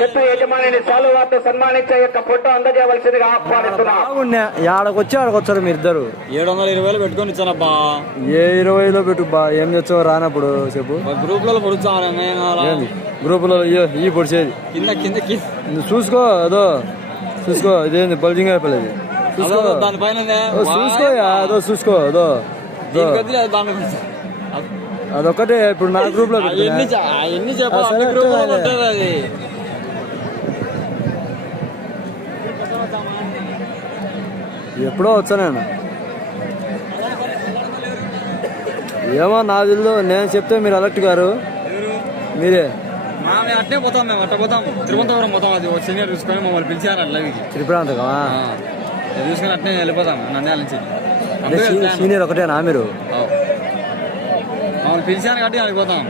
చెట్టు యజమానిని సాలువాతో సన్మానించే యొక్క ఫోటో అందజేయవలసిందిగా ఆహ్వానిస్తున్నాం. బాగున్నా ఆడకొచ్చి ఆడకొచ్చారు మీరు ఇద్దరు ఏడు వందల ఇరవై వేలు పెట్టుకొని ఇచ్చానబ్బా. ఏ ఇరవైలో పెట్టు బా ఏం తెచ్చావు రానప్పుడు చెప్పు. గ్రూప్లో పొడుచాను ఏంది గ్రూపులో ఈ పొడిచేది. కింద కింద కింద. నువ్వు చూసుకో అదో. చూసుకో ఇదేంది బల్జింగ్ అయిపోలేదు చూసుకో. అదో దానిపైన. ఓ, చూసుకో అదో చూసుకో అదో. దాని గురించి. అదొక్కటే ఇప్పుడు నా గ్రూప్లో ఎప్పుడో వచ్చా నేను. ఏమో నా ఇల్లు నేను చెప్తే మీరు అలర్ట్ గారు. మీరే. అట్టే పోతాం మేము అట్ట పోతాం. తిరువనంతపురం పోతాం అది ఓ సీనియర్ చూసుకొని మమ్మల్ని పిలిచారు అట్లా లవికి త్రిపురాంతకం చూసుకొని అట్నే వెళ్ళిపోతాం నంద్యాల నుంచి. సీనియర్ ఒకటేనా మీరు? పిలిచాను కాబట్టి వెళ్ళిపోతాం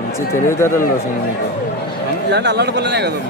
మంచి తెలివితేటలు మీకు ఇలాంటి అల్లాడి పిల్లనే కదా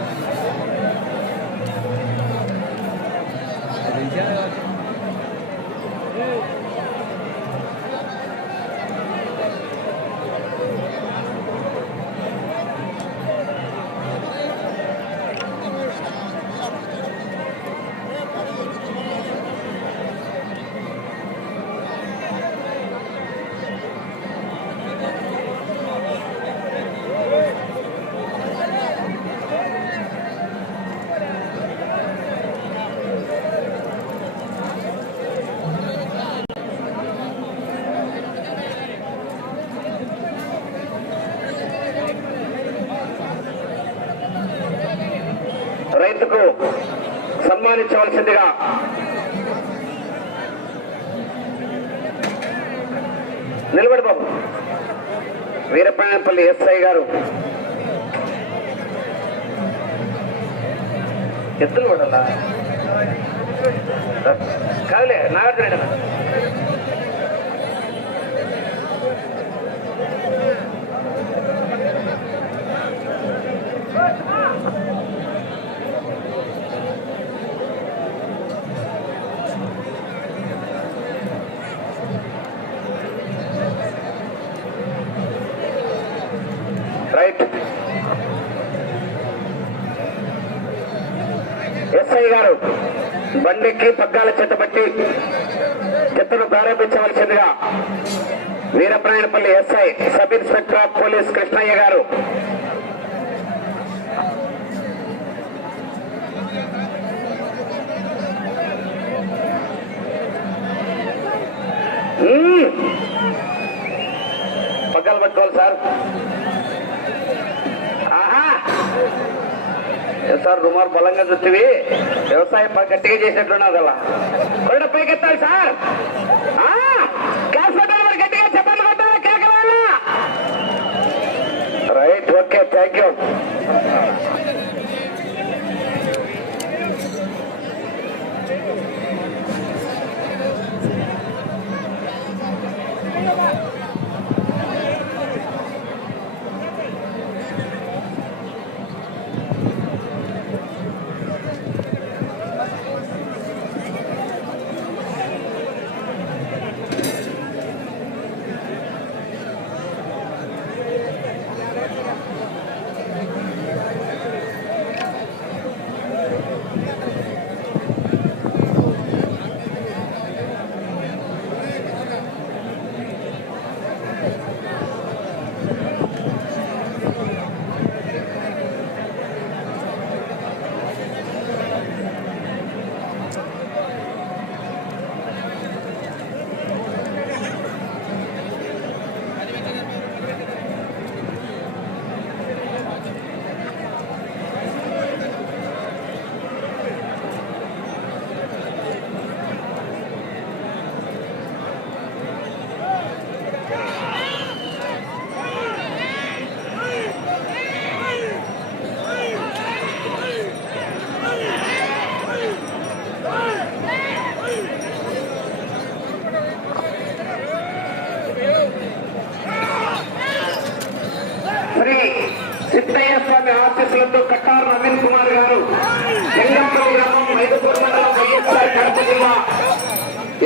ఆహ్వానించవలసిందిగా. నిలబడి బాబు. వీరపాయనపల్లి ఎస్ఐ గారు. ఎత్తులు పడాలా కాదులే నాగార్జున రైట్ ఎస్ఐ గారు బండికి పగ్గాల చెత్త పట్టి చెత్తను ప్రారంభించవలసిందిగా Veeraprayanapalli SI sub inspector of police Krishnaiah garu. పగ్గాలు పట్టుకోవాలి సార్. సార్ రుమార్ బలంగా చూస్తేవి వ్యవసాయం బాగా గట్టిగా చేసినట్లున్నారు అలా కొరడ పైకెత్తాలి సార్. గట్టిగా చెప్పండి right okay thank you Shri Siddaiah Swamy ఆశీస్సులతో కట్టారు నవీన్ కుమార్ గారు లింగంపల్లి గ్రామం మైదుపూర్ మండలం వైఎస్ఆర్ కడప జిల్లా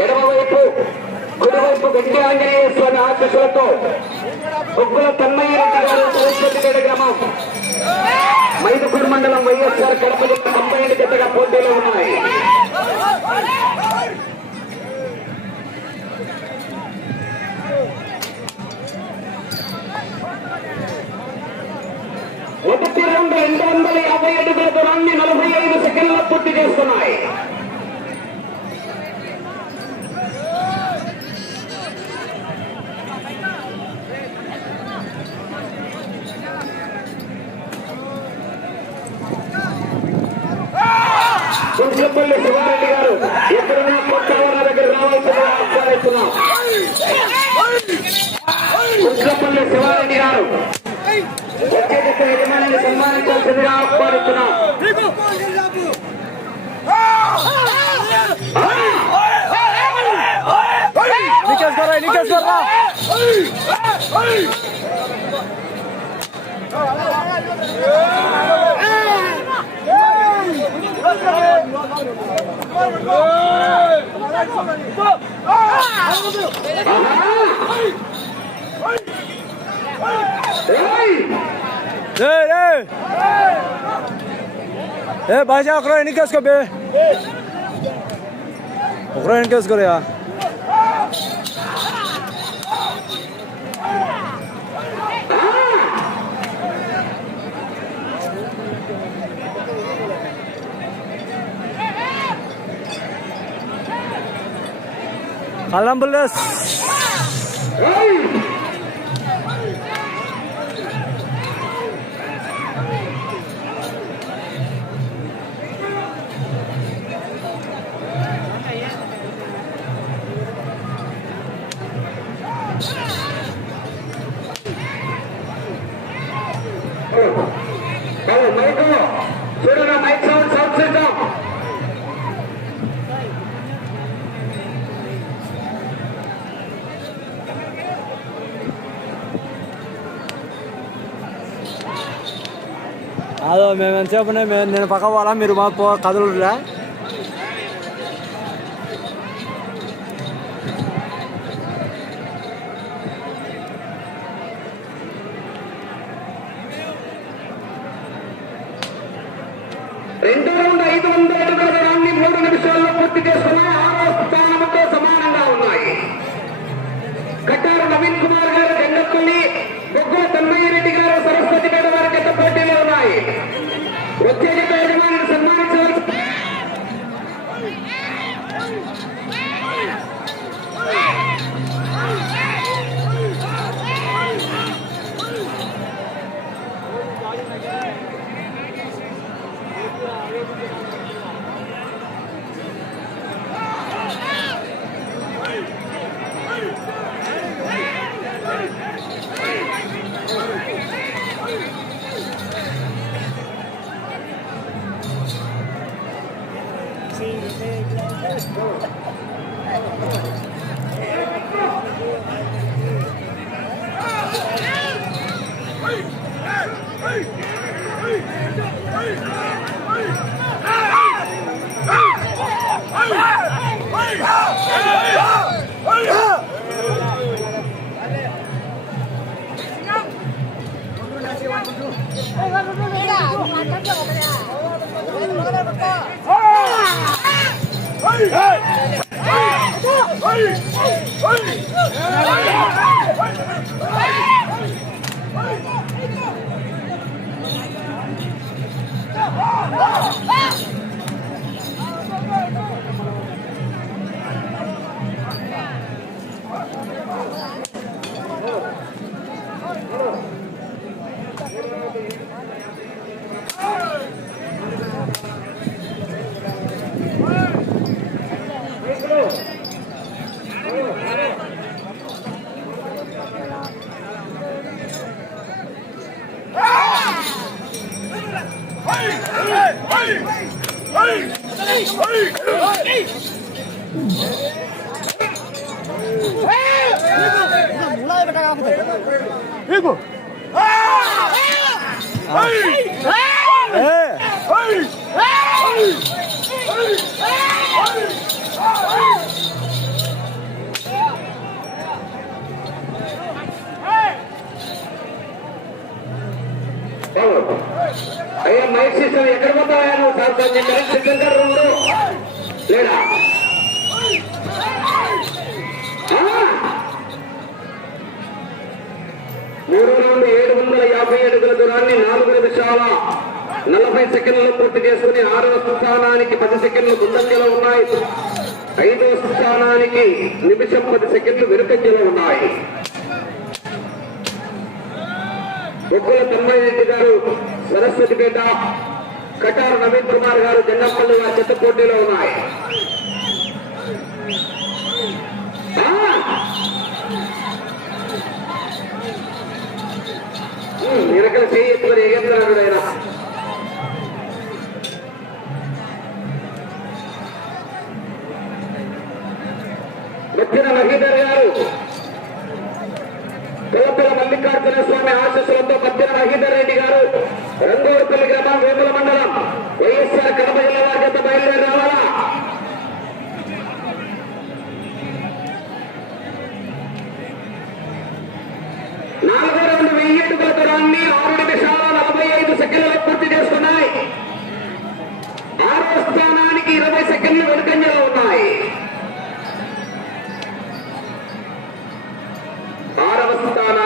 ఎడమవైపు కుడివైపు గట్టి ఆంజనేయ స్వామి ఆశీస్సులతో బొగ్గుల తన్మయ్య రెడ్డి గ్రామం. మైదుకూరు మండలం వైఎస్ఆర్ కడప జిల్లా కంబైన్డ్ జతగా పోటీలో ఉన్నాయి. ఒకటి రెండు రెండు వందల యాభై అడుగుల దూరాన్ని నలభై ఐదు సెకండ్ల పూర్తి చేస్తున్నాయి. కుంట్లపల్లి శివారెడ్డి గారు ఎక్కడున్నా కొత్తవర దగ్గర రావాల్సిందిగా ఆహ్వానిస్తున్నాం కుంట్లపల్లి శివారెడ్డి గారు వచ్చేటట్టు యజమానిని సన్మానించాల్సిందిగా ఆహ్వానిస్తున్నాం నీకేసుకోరా నీకేసుకోరా ఏయ్! ఏ ఏ ఏ బాజా ఒకరో ఎన్నికేసుకో బే ఒకరో ఎన్నికేసుకోరయా Kalam belas. Oh, go, go. మేము ఎంతసేపు మేము నేను పక్క పోవాలా మీరు మా కదలురా కదలరా రెండు రౌండ్ ఐదు వందల అడుగుల దూరాన్ని మూడు నిమిషాల్లో పూర్తి చేస్తున్నాయి ఆరో స్థానంతో సమానంగా ఉన్నాయి కట్టారు నవీన్ కుమార్ గారు బొగ్గుల తన్మయ్య రెడ్డి గారు సరస్వతి పేట వారి పోటీలో ఉన్నాయి వచ్చే జత యజమానిని సన్మానించవలసి అయ్యా మైక్ సిస్టమ్ ఎక్కడ పోతావా నువ్వు సార్ కొంచెం కరెక్ట్ సిద్ధంగా రెండు లేదా మూడు నుండి ఏడు వందల యాభై అడుగుల దూరాన్ని నాలుగు నిమిషాల నలభై సెకండ్లు పూర్తి చేసుకుని ఆరవ స్థానానికి పది సెకండ్లు ముందంజలో ఉన్నాయి. ఐదవ స్థానానికి నిమిషం పది సెకండ్లు వెనుకంజలో ఉన్నాయి. బొగ్గుల తొంభై రెడ్డి గారు సరస్వతిపేట కటారు నవీన్ కుమార్ గారు జంగంపల్లి వారి చెత్త పోటీలో ఉన్నాయి. వెనకల చేయి ఎత్తుకొని ఎగెత్తున్నాడు ఆయన వచ్చిన మహీధర్ గారు పిల్లపిల్ల మల్లికార్జున స్వామి ఆశీస్సులతో మధ్యన మహీధర్ రెడ్డి గారు రంగూరుపల్లి గ్రామం వేముల మండలం వైఎస్ఆర్ కడప జిల్లా వారి చేత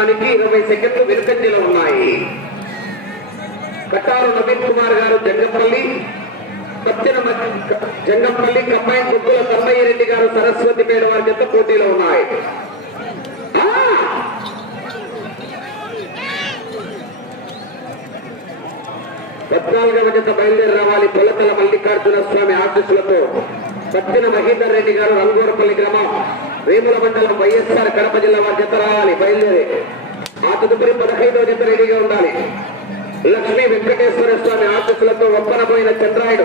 స్థానానికి ఇరవై సెకండ్లు వెనుకంజలో ఉన్నాయి. కట్టారు నవీన్ కుమార్ గారు జంగపల్లి. సత్యన జంగపల్లి కమ్మాయి కుక్కుల తమ్మయ్య రెడ్డి గారు సరస్వతి పేరు వారి చేత పోటీలో ఉన్నాయి. పద్నాలుగవ జత బయలుదేరి రావాలి పొలతల మల్లికార్జున స్వామి ఆశీస్సులతో సత్యన మహేందర్ రెడ్డి గారు రంగూరపల్లి గ్రామం. వేముల మండలం వైఎస్ఆర్ కడప జిల్లా వారి జత రావాలి బయలుదేరి. ఆ తదుపరి పదహైదవ జత రెడీగా ఉండాలి. లక్ష్మీ వెంకటేశ్వర స్వామి ఆఫీసులతో ఒప్పనపోయిన చంద్రాయుడు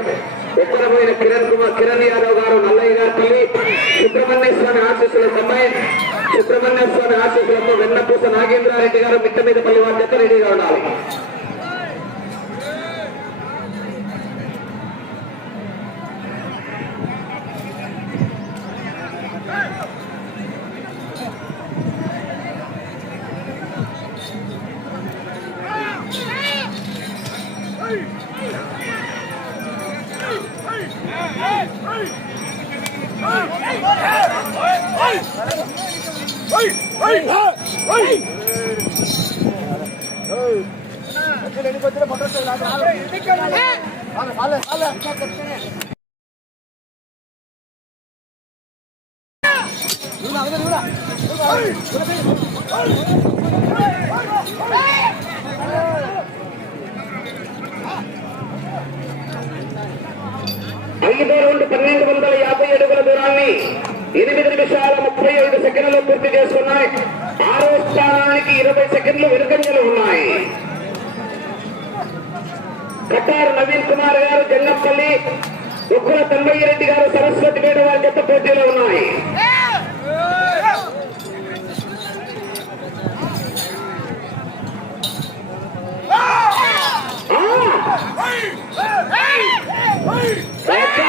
ఒప్పనపోయిన కిరణ్ కుమార్ కిరణ్ యాదవ్ గారు నల్లయ్య గారి తల్లి సుబ్రహ్మణ్య స్వామి ఆశీస్సుల సమయం సుబ్రహ్మణ్య స్వామి ఆశీస్సులతో వెన్నపూస నాగేంద్రారెడ్డి గారు మిట్ట మీద పల్లి వారి జత రెడీగా ఉండాలి. ఐదు రెండు పన్నెండు వందల యాభై అడుగుల దూరాన్ని ఎనిమిది నిమిషాల ముప్పై ఐదు సెకండ్లు పూర్తి చేసుకున్నాయి. ఆరో స్థానానికి ఇరవై సెకండ్లు వెనుకంజలు ఉన్నాయి. కట్టారు నవీన్ కుమార్ గారు జన్నపల్లి ఉక్కుల తమ్మయ్య రెడ్డి గారు సరస్వతి పేట వారి చెత్త పోటీలో ఉన్నాయి. అబ్బ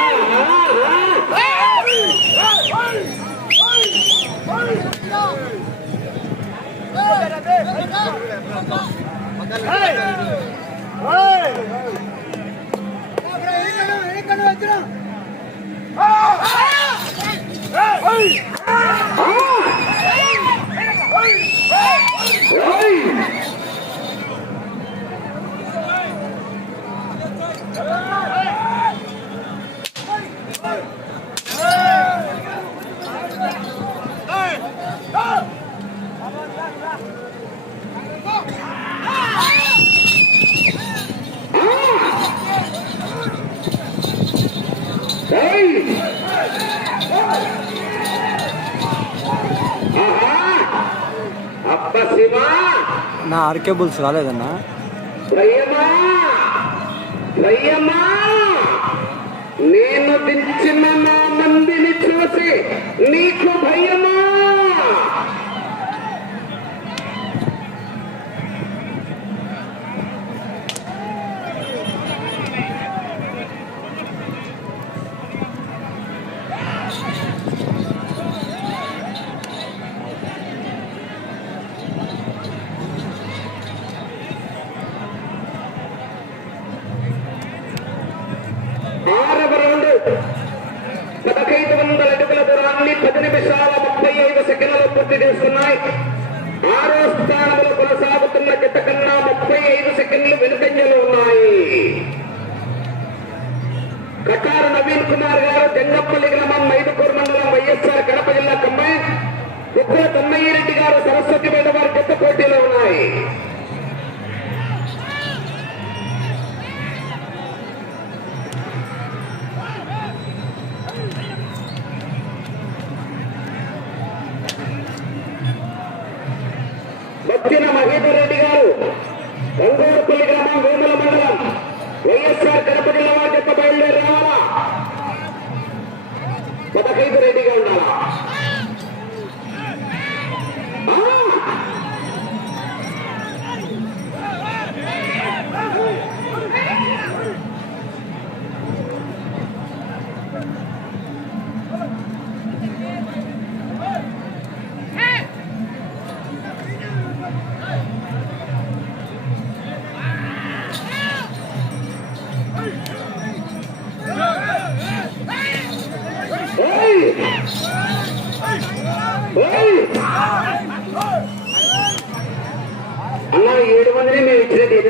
కేబుల్స్ రాలేదన్నా? నేను దించిన నా మందిని చూసి నీకు భయమా?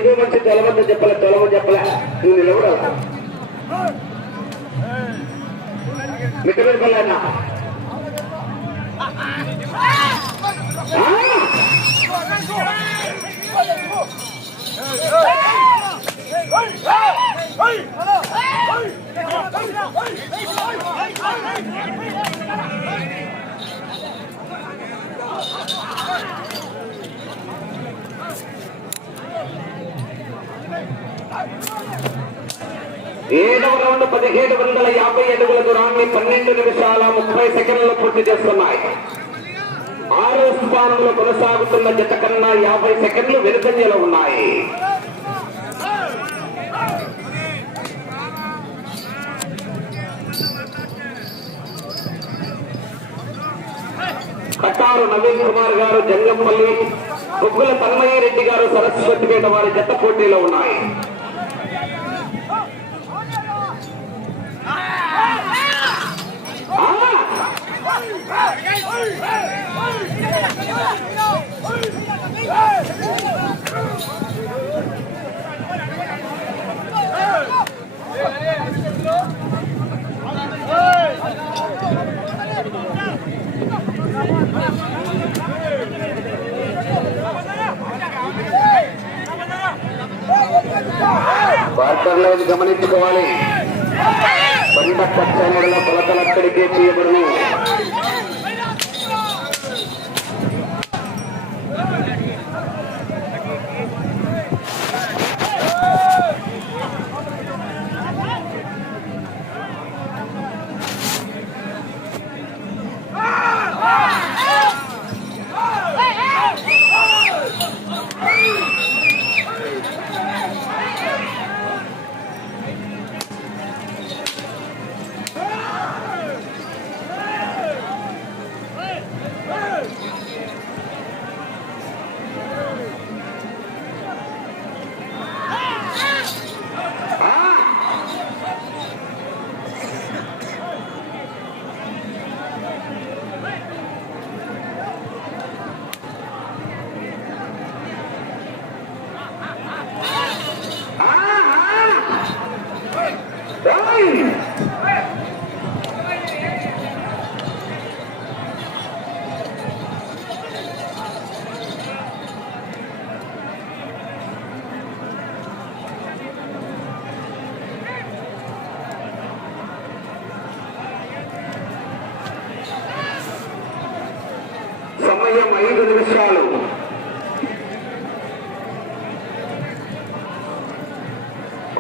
ఇచ్చినట్టు ఎనిమిదో మంచి తొలవద్దు చెప్పలే. తొలవని చెప్పలే నువ్వు నిలబడాలా మిట్టమీద పల్లె ఏడవ రౌండ్ పదిహేడు వందల యాభై అడుగుల దూరాన్ని పన్నెండు నిమిషాల ముప్పై సెకండ్లు పూర్తి చేస్తున్నాయి. ఆరో స్థానంలో కొనసాగుతున్న జత కన్నా యాభై సెకండ్లు వెనుకంజలో ఉన్నాయి. కట్టారు నవీన్ కుమార్ గారు జంగంపల్లి బొగ్గుల తన్మయ్య రెడ్డి గారు సరస్వతిపేట వారి జత పోటీలో ఉన్నాయి. వార్తల్లో గమనించుకోవాలి. ಸ್ವಲ್ಪ ಚರ್ಚೆ ಮಾಡಲು ಫಲಕಲಕ್ಕಳಿಗೆ ಚೀಯಬರಲು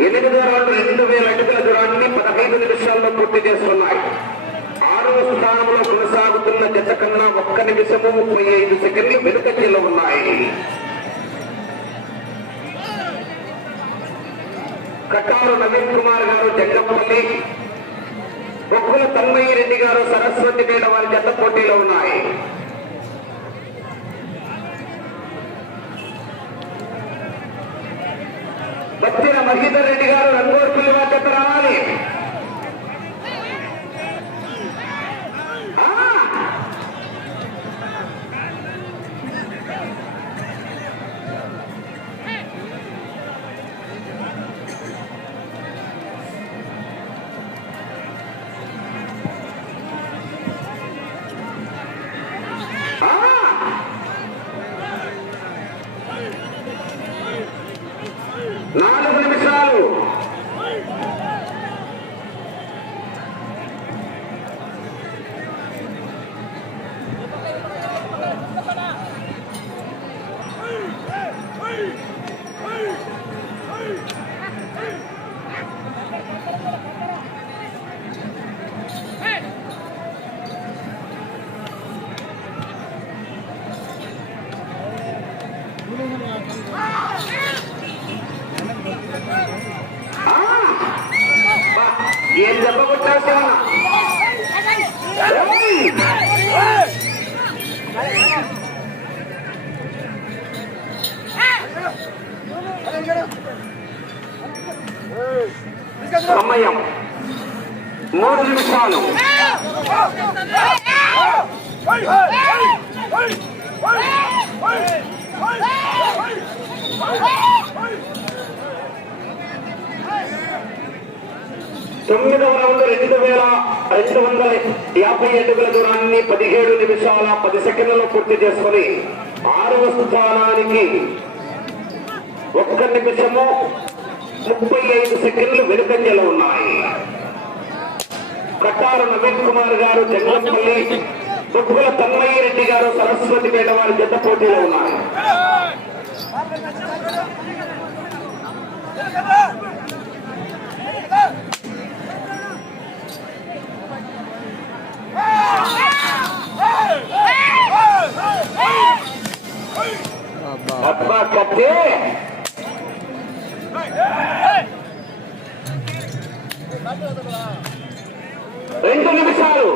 ఎనిమిది రౌండ్ రెండు వేల అడుగుల దూరాన్ని పదహైదు నిమిషాల్లో పూర్తి చేస్తున్నాయి. ఆరో స్థానంలో కొనసాగుతున్న జత కన్నా ఒక్క నిమిషము ముప్పై ఐదు సెకండ్లు వెనుకంజలో ఉన్నాయి. కట్టారు నవీన్ కుమార్ గారు జగ్గంపల్లి. బొక్కుల తన్మయ్య రెడ్డి గారు సరస్వతి మీద వారి జత పోటీలో ఉన్నాయి. బత్తిన మహీధర్ రెడ్డి గారు రంగోర్ పిల్లి వారి రావాలి. మూడు నిమిషాలు. తొమ్మిదవ రౌండ్ రెండు వేల రెండు వందల యాభై అడుగుల దూరాన్ని పదిహేడు నిమిషాల పది సెకండ్లలో పూర్తి చేసుకుని ఆరవ స్థానానికి ఒక్క నిమిషము ముప్పై ఐదు సెకండ్లు వెనుకంజలో ఉన్నాయి. కట్టారు నవీన్ కుమార్ గారు జంగంపల్లి బొగ్గుల తన్మయ్య రెడ్డి గారు సరస్వతిపేట వారి జత పోటీలో ఉన్నారు అబ్బా అబ్బా Hey! రెండు నిమిషాలు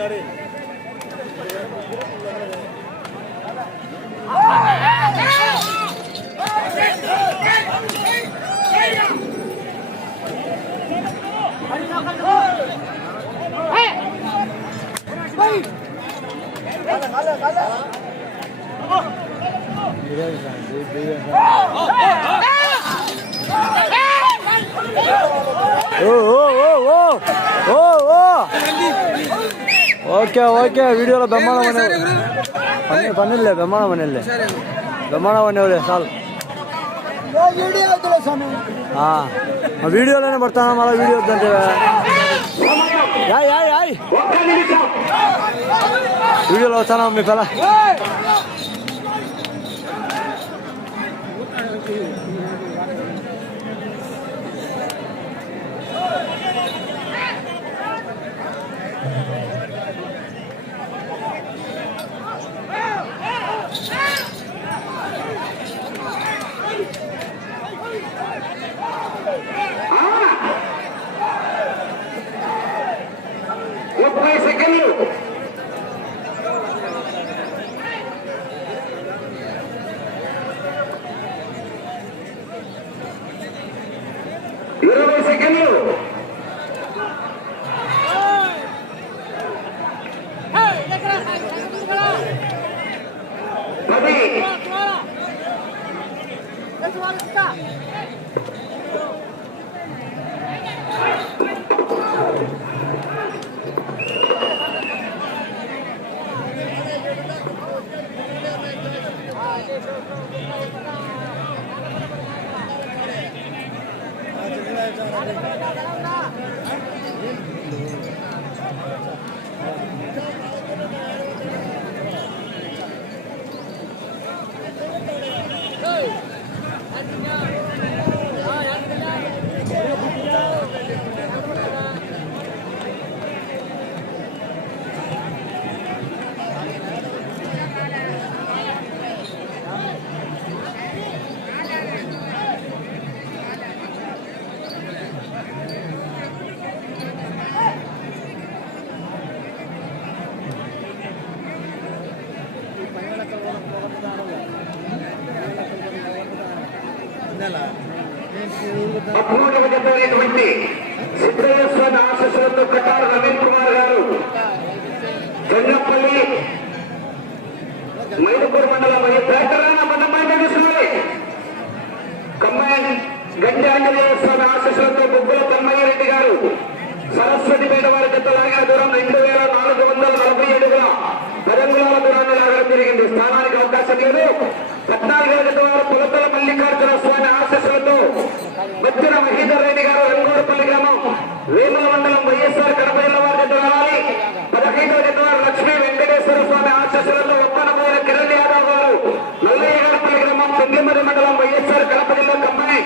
బిర్యానీ Fans, biryani fans. ఓ ఓ ఓ ఓ ఓ ఓ ఓకే ఓకే వీడియోలో బ్రహ్మాండం అనేవి పని పనిలే బ్రహ్మాండం అనేలే బ్రహ్మాండం అనేవులే చాలు ఆ, ఆ వీడియోలోనే పడతాను మళ్ళీ వీడియో వద్దంటే యాయ్ యాయ్ యాయ్ ఒక్క నిమిషం వీడియోలో వస్తానా మీ పిల్ల Amen. పద్మూడవ జతమైనటువంటి సిద్ధయ్య స్వామి ఆశీస్సులతో కటారు కుమార్ గారు. మైదుపూర్ మండలం మరియు కంబైన్ ఆంజనేయ స్వామి బొగ్గుల రెడ్డి గారు. సరస్వతిపేట వారి జత దూరం రెండు వేల నాలుగు వందల నలభై ఏడుగుల పదంగుల దూరాన్ని లాగడం జరిగింది. స్థానానికి అవకాశం లేదు. పద్నాలుగవ గతవారు పులపల మల్లికార్జున స్వామి ఆశీస్సులతో వచ్చిన మహేందర్ రెడ్డి గారు రంగూరుపల్లి గ్రామం వేముల మండలం వైఎస్ఆర్ కడప జిల్లా వారి జత రావాలి. పదహైదవ గతవారు లక్ష్మీ వెంకటేశ్వర స్వామి ఆశీస్సులతో ఒప్పనపోయిన కిరణ్ యాదవ్ గారు నల్లయ్య గారిపల్లి గ్రామం తొంగిమరి మండలం వైఎస్ఆర్ కడప కంపెనీ